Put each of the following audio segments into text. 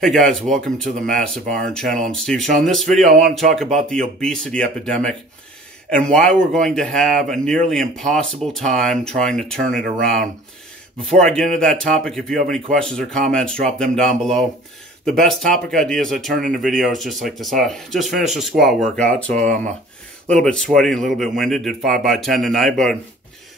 Hey guys, welcome to the Massive Iron Channel. I'm Steve Shaw. In this video, I want to talk about the obesity epidemic and why we're going to have a nearly impossible time trying to turn it around. Before I get into that topic, if you have any questions or comments, drop them down below. The best topic ideas I turn into videos just like this. I just finished a squat workout, so I'm a little bit sweaty, a little bit winded. Did 5 by 10 tonight, but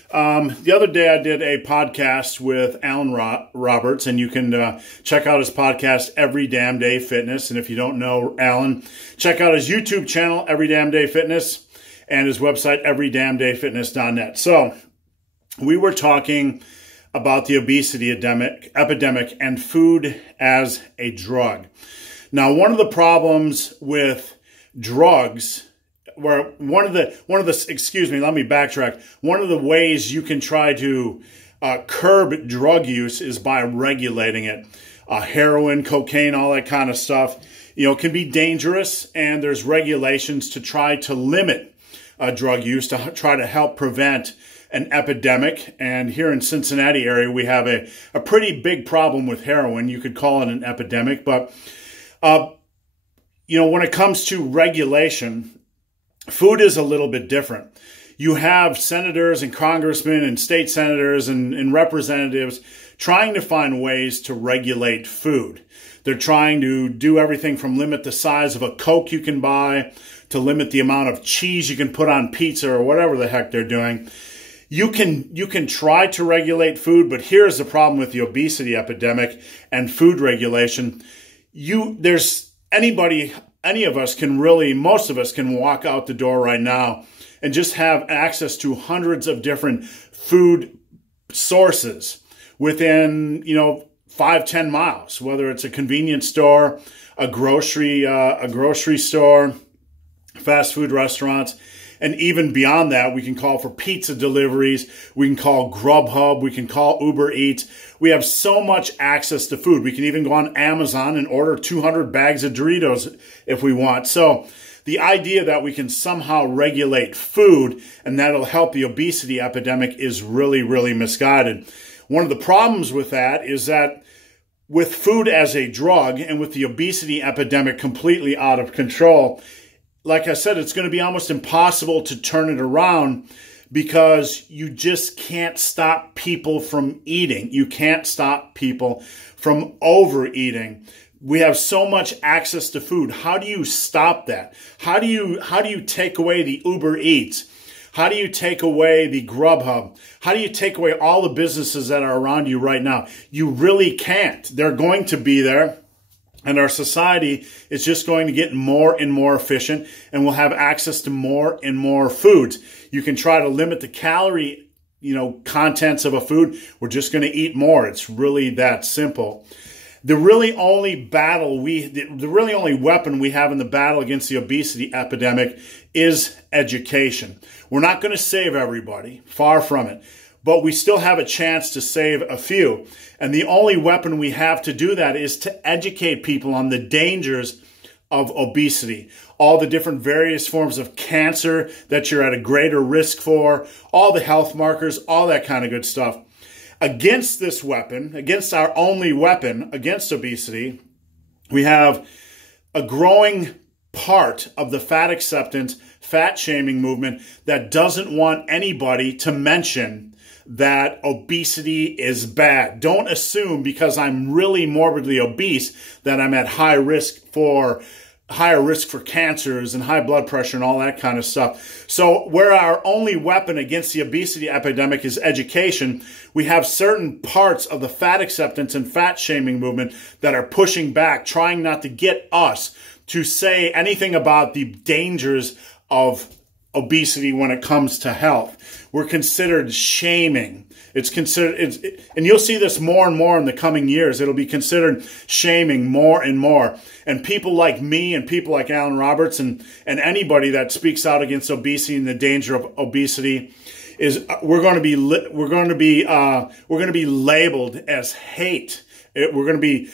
the other day I did a podcast with Allan Roberts, and you can check out his podcast, Every Damn Day Fitness. And if you don't know Allan, check out his YouTube channel, Every Damn Day Fitness, and his website, everydamndayfitness.net. So we were talking about the obesity epidemic and food as a drug. Now, one of the problems with drugs, where one of the excuse me, let me backtrack. One of the ways you can try to curb drug use is by regulating it. Heroin, cocaine, all that kind of stuff, can be dangerous, and there's regulations to try to limit drug use, to try to help prevent an epidemic. And here in Cincinnati area, we have a pretty big problem with heroin. You could call it an epidemic, but when it comes to regulation, food is a little bit different. You have senators and congressmen and state senators and representatives trying to find ways to regulate food. They're trying to do everything from limit the size of a Coke you can buy to limit the amount of cheese you can put on pizza or whatever the heck they're doing. You can try to regulate food, but here's the problem with the obesity epidemic and food regulation. Any of us can really, most of us can walk out the door right now and just have access to hundreds of different food sources within, 5-10 miles, whether it's a convenience store, a grocery store, fast food restaurants. And even beyond that, we can call for pizza deliveries. We can call Grubhub. We can call Uber Eats. We have so much access to food. We can even go on Amazon and order 200 bags of Doritos if we want. So the idea that we can somehow regulate food and that'll help the obesity epidemic is really, really misguided. One of the problems with that is that with food as a drug and with the obesity epidemic completely out of control, like I said, it's going to be almost impossible to turn it around because you just can't stop people from eating. You can't stop people from overeating. We have so much access to food. How do you stop that? How do you take away the Uber Eats? How do you take away the Grubhub? How do you take away all the businesses that are around you right now? You really can't. They're going to be there. And our society is just going to get more and more efficient, and we'll have access to more and more foods. You can try to limit the calorie, contents of a food. We're just going to eat more. It's really that simple. The really only weapon we have in the battle against the obesity epidemic is education. We're not going to save everybody, far from it. But we still have a chance to save a few. And the only weapon we have to do that is to educate people on the dangers of obesity, all the different various forms of cancer that you're at a greater risk for, all the health markers, all that kind of good stuff. Against this weapon, against our only weapon against obesity, we have a growing part of the fat acceptance, fat shaming movement that doesn't want anybody to mention that obesity is bad. Don't assume because I'm really morbidly obese that I'm at higher risk for cancers and high blood pressure and all that kind of stuff. So where our only weapon against the obesity epidemic is education, we have certain parts of the fat acceptance and fat shaming movement that are pushing back, trying not to get us to say anything about the dangers of obesity when it comes to health. We're considered shaming. And you'll see this more and more in the coming years. It'll be considered shaming more and more. And people like me and people like Allan Roberts and anybody that speaks out against obesity and the danger of obesity we're going to be labeled as hate. We're going to be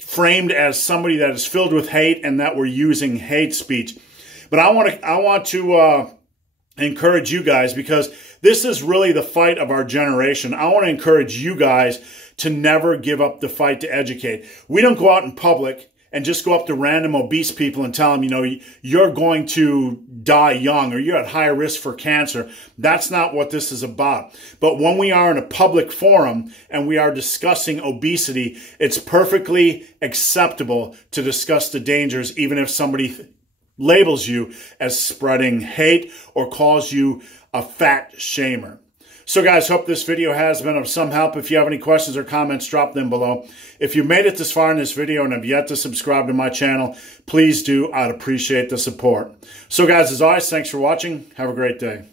framed as somebody that is filled with hate and that we're using hate speech. But I want to encourage you guys, because this is really the fight of our generation. I want to encourage you guys to never give up the fight to educate. We don't go out in public and just go up to random obese people and tell them, you know, you're going to die young or you're at higher risk for cancer. That's not what this is about. But when we are in a public forum and we are discussing obesity, it's perfectly acceptable to discuss the dangers, even if somebody labels you as spreading hate or calls you a fat shamer. So guys, hope this video has been of some help. If you have any questions or comments, drop them below. If you made it this far in this video and have yet to subscribe to my channel, please do. I'd appreciate the support. So guys, as always, thanks for watching. Have a great day.